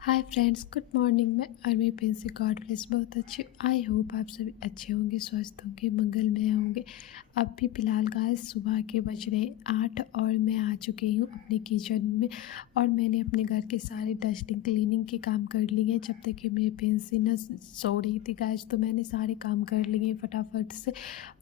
Hi friends, good morning. मैं vermi Prince, God bless, बहुत अच्छी। आई होप आप सभी अच्छे होंगे, स्वस्थ होंगे, मंगलमय होंगे। अब भी फ़िलहाल गाइस सुबह के बज रहे 8 और मैं आ चुकी हूँ अपने किचन में। और मैंने अपने घर के सारे डस्टिंग क्लीनिंग के काम कर लिए हैं। जब तक कि मेरी प्रिंसी न सो रही थी गाइस, तो मैंने सारे काम कर लिए फटाफट से।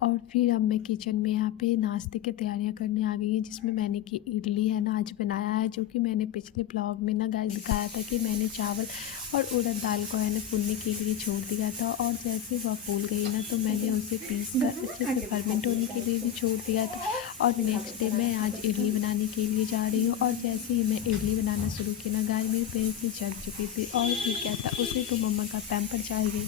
और फिर अब मैं किचन में यहाँ पे नाश्ते की तैयारियाँ करने आ गई हैं, जिसमें मैंने की इडली है ना आज बनाया है, जो कि मैंने पिछले ब्लॉग में ना गाइस दिखाया था कि मैंने चावल और उड़द दाल को है ना फूलने के लिए छोड़ दिया था। और जैसे वह फूल गई ना, तो मैंने उसे पीस कर अच्छे से फर्मेंट होने के लिए भी छोड़ दिया था। और नेक्स्ट डे मैं आज इडली बनाने के लिए जा रही हूँ। और जैसे ही मैं इडली बनाना शुरू की ना गाइस, मेरी प्रेगनेंसी जग चुकी थी। और फिर क्या था, उसे तो मम्मा का पैम्पर चाहिए।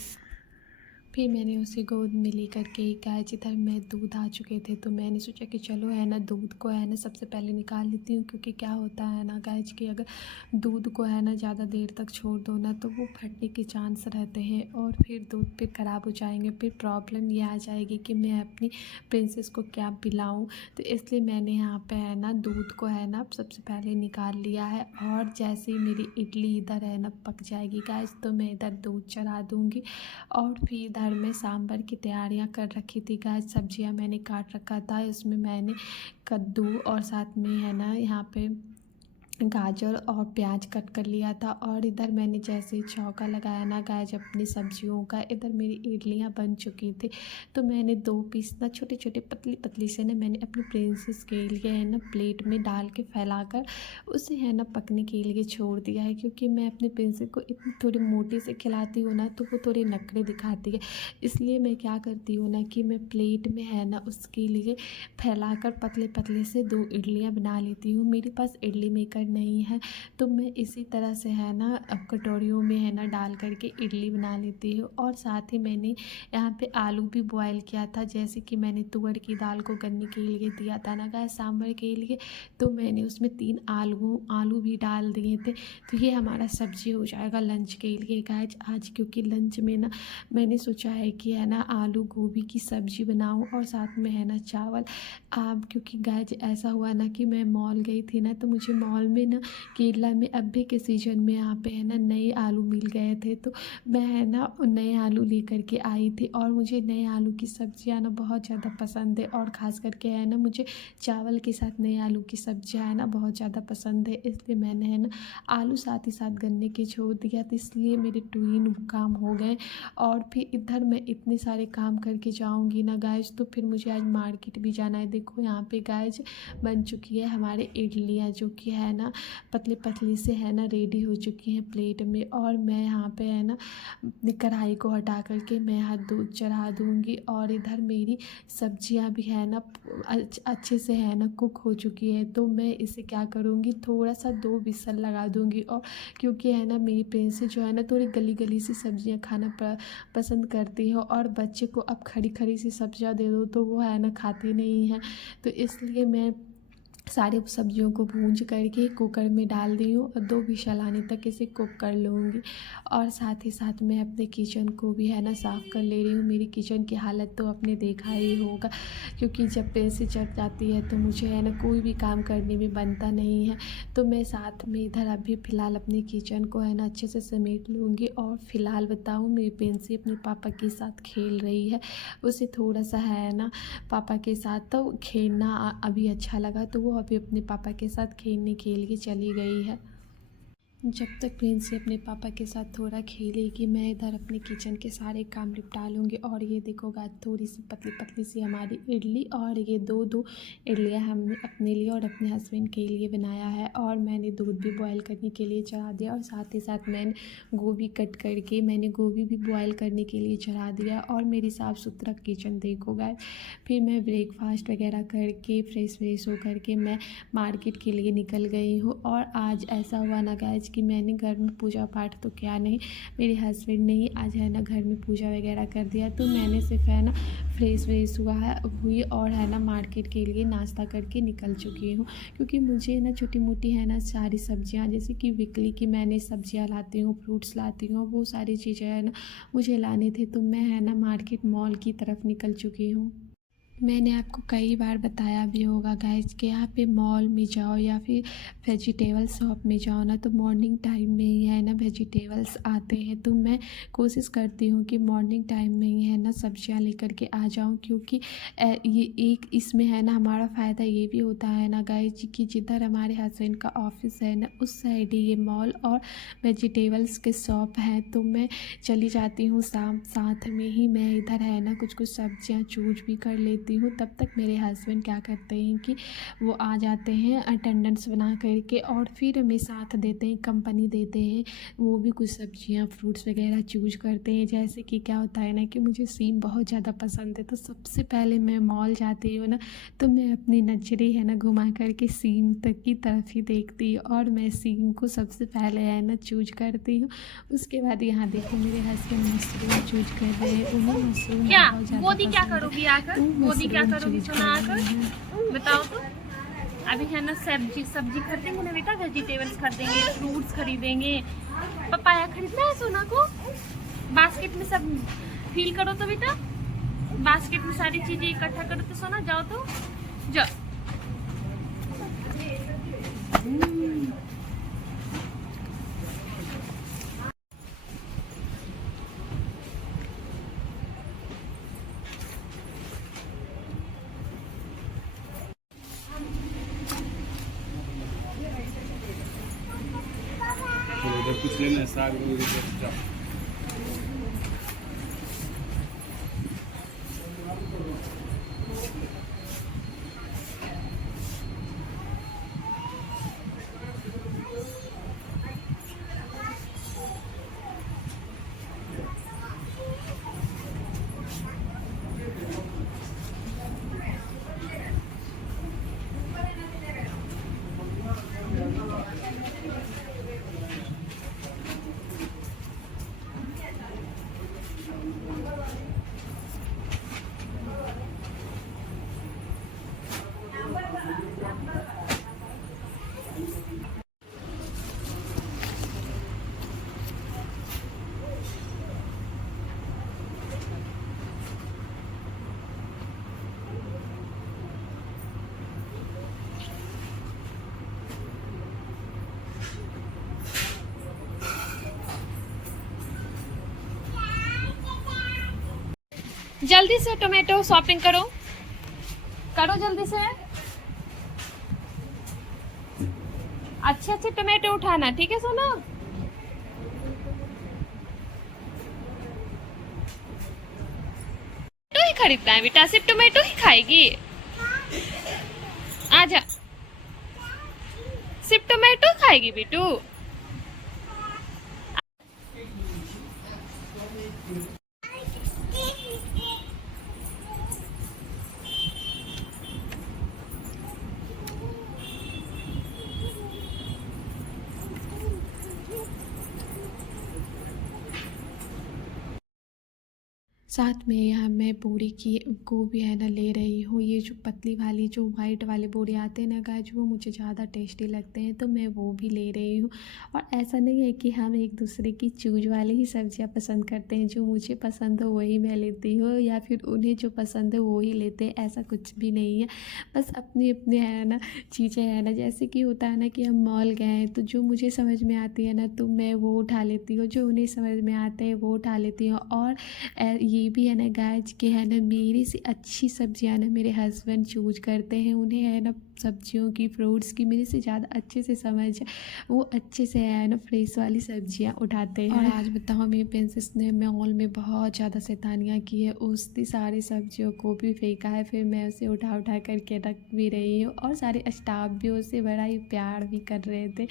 फिर मैंने उसे गोद में लेकर के गाय, जिधर मैं दूध आ चुके थे, तो मैंने सोचा कि चलो है ना दूध को है ना सबसे पहले निकाल लेती हूँ। क्योंकि क्या होता है ना गाय कि अगर दूध को है ना ज़्यादा देर तक छोड़ दो ना, तो वो फटने के चांस रहते हैं और फिर दूध फिर ख़राब हो जाएंगे। फिर प्रॉब्लम ये आ जाएगी कि मैं अपनी प्रिंसेस को क्या पिलाऊँ। तो इसलिए मैंने यहाँ पे है ना दूध को है ना सबसे पहले निकाल लिया है। और जैसे ही मेरी इडली इधर है ना पक जाएगी गाइस, तो मैं इधर दूध चढ़ा दूँगी। और फिर इधर मैं सांभर की तैयारियां कर रखी थी गाइस। सब्जियां मैंने काट रखा था, इसमें मैंने कद्दू और साथ में है ना यहाँ पे गाजर और प्याज कट कर लिया था। और इधर मैंने जैसे ही छौंका लगाया ना गाइस अपनी सब्जियों का, इधर मेरी इडलियां बन चुकी थी। तो मैंने 2 पीस ना छोटे छोटे पतली पतली से ना मैंने अपनी प्रिंसेस के लिए है ना प्लेट में डाल के फैलाकर उसे है ना पकने के लिए छोड़ दिया है। क्योंकि मैं अपनी प्रिंसेस को इतनी थोड़ी मोटी से खिलाती हूँ ना, तो वो थोड़ी नखरे दिखाती है। इसलिए मैं क्या करती हूँ ना कि मैं प्लेट में है ना उसके लिए फैलाकर पतले पतले से 2 इडलियाँ बना लेती हूँ। मेरे पास इडली मेकर नहीं है, तो मैं इसी तरह से है ना अब कटोरियों में है ना डाल करके इडली बना लेती हूँ। और साथ ही मैंने यहाँ पे आलू भी बॉयल किया था, जैसे कि मैंने तुअर की दाल को गलने के लिए दिया था ना गाइस सांभर के लिए, तो मैंने उसमें 3 आलू भी डाल दिए थे। तो ये हमारा सब्जी हो जाएगा लंच के लिए गाइस आज। क्योंकि लंच में ना मैंने सोचा है कि है ना आलू गोभी की सब्जी बनाऊँ और साथ में है ना चावल। अब क्योंकि गाइस ऐसा हुआ ना कि मैं मॉल गई थी ना, तो मुझे मॉल में ना केरला में अभी के सीज़न में यहाँ पे है ना नए आलू मिल गए थे। तो मैं है ना नए आलू लेकर के आई थी। और मुझे नए आलू की सब्जियाँ ना बहुत ज़्यादा पसंद है। और ख़ास करके है ना मुझे चावल के साथ नए आलू की सब्जियाँ है ना बहुत ज़्यादा पसंद है। इसलिए मैंने है ना आलू साथ ही साथ गन्ने के छोड़ दिया, तो इसलिए मेरे 2 इन काम हो गए। और फिर इधर मैं इतने सारे काम करके जाऊँगी ना गाइस, तो फिर मुझे आज मार्केट भी जाना है। देखो यहाँ पे गाइस बन चुकी है हमारे इडलियाँ, जो कि है ना पतली पतली से है ना रेडी हो चुकी हैं प्लेट में। और मैं यहाँ पे है ना अपनी कढ़ाई को हटा करके मैं यहाँ दूध चढ़ा दूँगी। और इधर मेरी सब्जियाँ भी है ना अच्छे से है ना कुक हो चुकी है। तो मैं इसे क्या करूँगी, थोड़ा सा 2 विसल लगा दूँगी। और क्योंकि है ना मेरी प्रिंसेस जो है ना थोड़ी गली गली सी सब्जियाँ खाना पसंद करती है। और बच्चे को अब खड़ी खड़ी सी सब्जियाँ दे दो तो वो है ना खाते नहीं हैं। तो इसलिए मैं सारी सब्जियों को भूंज करके कुकर में डाल दी हूँ और 2 विसल आने तक इसे कुक कर लूँगी। और साथ ही साथ मैं अपने किचन को भी है ना साफ़ कर ले रही हूँ। मेरी किचन की हालत तो आपने देखा ही होगा, क्योंकि जब पैसे चढ़ जाती है तो मुझे है ना कोई भी काम करने में बनता नहीं है। तो मैं साथ में इधर अभी फ़िलहाल अपने किचन को है ना अच्छे से समेट लूँगी। और फ़िलहाल बताऊँ, मेरी प्रिंसी अपने पापा के साथ खेल रही है। उसे थोड़ा सा है ना पापा के साथ तो खेलना अभी अच्छा लगा, तो वो अभी अपने पापा के साथ खेलने के लिए चली गई है। जब तक प्रिंसी अपने पापा के साथ थोड़ा खेलेगी, मैं इधर अपने किचन के सारे काम निपटा लूँगी। और ये देखो गाइस थोड़ी सी पतली पतली सी हमारी इडली, और ये दो इडलियाँ हमने अपने लिए और अपने हस्बैंड के लिए बनाया है। और मैंने दूध भी बॉयल करने के लिए चढ़ा दिया। और साथ ही साथ मैंने गोभी कट करके मैंने गोभी भी बॉयल करने के लिए चढ़ा दिया। और मेरी साफ़ सुथरा किचन देखो गाइस। फिर मैं ब्रेकफास्ट वगैरह करके फ्रेश हो करके मैं मार्केट के लिए निकल गई हूँ। और आज ऐसा हुआ ना गाइस कि मैंने घर में पूजा पाठ तो किया नहीं, मेरे हस्बैंड ने ही आज है ना घर में पूजा वगैरह कर दिया। तो मैंने सिर्फ है ना फ्रेश हुई और है ना मार्केट के लिए नाश्ता करके निकल चुकी हूँ। क्योंकि मुझे ना छोटी मोटी है ना सारी सब्जियाँ, जैसे कि वीकली की मैंने सब्जियाँ लाती हूँ, फ्रूट्स लाती हूँ, वो सारी चीज़ें है ना मुझे लाने थे। तो मैं है ना मार्केट मॉल की तरफ निकल चुकी हूँ। मैंने आपको कई बार बताया भी होगा गाइस कि यहाँ पे मॉल में जाओ या फिर वेजिटेबल शॉप में जाओ ना, तो मॉर्निंग टाइम में ही है ना वेजिटेबल्स आते हैं, तो मैं कोशिश करती हूँ कि मॉर्निंग टाइम में ही है ना सब्जियाँ लेकर के आ जाऊँ, क्योंकि ये एक इसमें है ना हमारा फ़ायदा ये भी होता है ना गाइस कि जिधर हमारे हस्बैंड का ऑफिस है ना उस साइड ही ये मॉल और वेजिटेबल्स के शॉप हैं, तो मैं चली जाती हूँ शाम, साथ में ही मैं इधर है ना कुछ कुछ सब्जियाँ चूज भी कर लेती हूँ। तब तक मेरे हस्बैंड क्या करते हैं कि वो आ जाते हैं अटेंडेंस बना करके, और फिर हमें साथ देते हैं, कंपनी देते हैं। वो भी कुछ सब्जियाँ फ्रूट्स वगैरह चूज करते हैं। जैसे कि क्या होता है ना कि मुझे सीम बहुत ज़्यादा पसंद है, तो सबसे पहले मैं मॉल जाती हूँ ना, तो मैं अपनी नज़रें है ना घुमा करके सीम तक की तरफ ही देखती हूँ, और मैं सीम को सबसे पहले है ना चूज करती हूँ। उसके बाद यहाँ देखो मेरे हस्बैंड मशरूम चूज कर रहे हैं, उन्हें मशरूम क्या बहुत ज़्यादा गोदी क्या पसंद करोगी है, आकर? तो गोदी क्या मशरूम करोगी चूज कर सोना रहे हैं। आकर? बताओ तो। अभी है ना सब्जी खरीदेंगे ना बेटा, वेजिटेबल्स खरीदेंगे, फ्रूट्स खरीदेंगे, पपाया खरीदना है सोना को। बास्केट में सब फिल करो तो बेटा, बास्केट में सारी चीजें इकट्ठा करो तो सोना। जाओ तो जाओ। उधर कुछ लेना है, साग वगैरह जाओ। जल्दी से टोमेटो शॉपिंग करो, करो जल्दी से। अच्छे अच्छे टोमेटो उठाना, ठीक है सोना। टोमेटो ही खरीदना है बेटा, सिर्फ टोमेटो ही खाएगी? आजा, सिर्फ टोमेटो खाएगी बेटू? साथ में यहाँ मैं बोरी की को भी है ना ले रही हूँ। ये जो पतली वाली जो वाइट वाले बोरे आते हैं ना गाइस, वो मुझे ज़्यादा टेस्टी लगते हैं, तो मैं वो भी ले रही हूँ। और ऐसा नहीं है कि हम एक दूसरे की चूज वाली ही सब्जियाँ पसंद करते हैं, जो मुझे पसंद हो वही मैं लेती हूँ, या फिर उन्हें जो पसंद है वो ही लेते हैं, ऐसा कुछ भी नहीं है। बस अपनी अपने है ना चीज़ें है ना, जैसे कि होता है ना कि हम मॉल गए हैं, तो जो मुझे समझ में आती है ना तो मैं वो उठा लेती हूँ, जो उन्हें समझ में आते हैं वो उठा लेती हूँ। और ये भी है ना गाइस कि है ना मेरे से अच्छी सब्जियां ना मेरे हस्बैंड चूज करते हैं। उन्हें है ना सब्जियों की, फ्रूट्स की मेरे से ज़्यादा अच्छे से समझ है, वो अच्छे से है ना फ्रेश वाली सब्जियां उठाते हैं। और आज बताओ मेरी प्रिंसेस ने मॉल में बहुत ज़्यादा शैतानियाँ की है, उसकी सारी सब्जियों को भी फेंका है, फिर मैं उसे उठा उठा करके रख भी रही हूँ, और सारे स्टाफ भी उसे बड़ा ही प्यार भी कर रहे थे।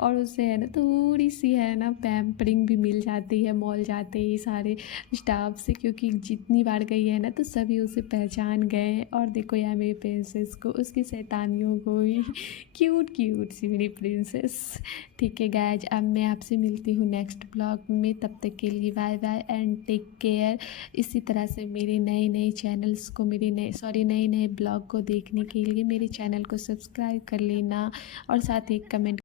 और उसे है ना थोड़ी सी है ना पैम्परिंग भी मिल जाती है मॉल जाते ही सारे स्टाफ से, क्योंकि जितनी बार गई है ना तो सभी उसे पहचान गए हैं। और देखो यार मेरी प्रिंसेस को, उसकी शैतानियों को भी, क्यूट क्यूट सी मेरी प्रिंसेस। ठीक है गाइज, अब मैं आपसे मिलती हूँ नेक्स्ट ब्लॉग में, तब तक के लिए bye bye and take care. इसी तरह से मेरे नए नए चैनल्स को, मेरे नए नए ब्लॉग को देखने के लिए मेरे चैनल को सब्सक्राइब कर लेना, और साथ ही कमेंट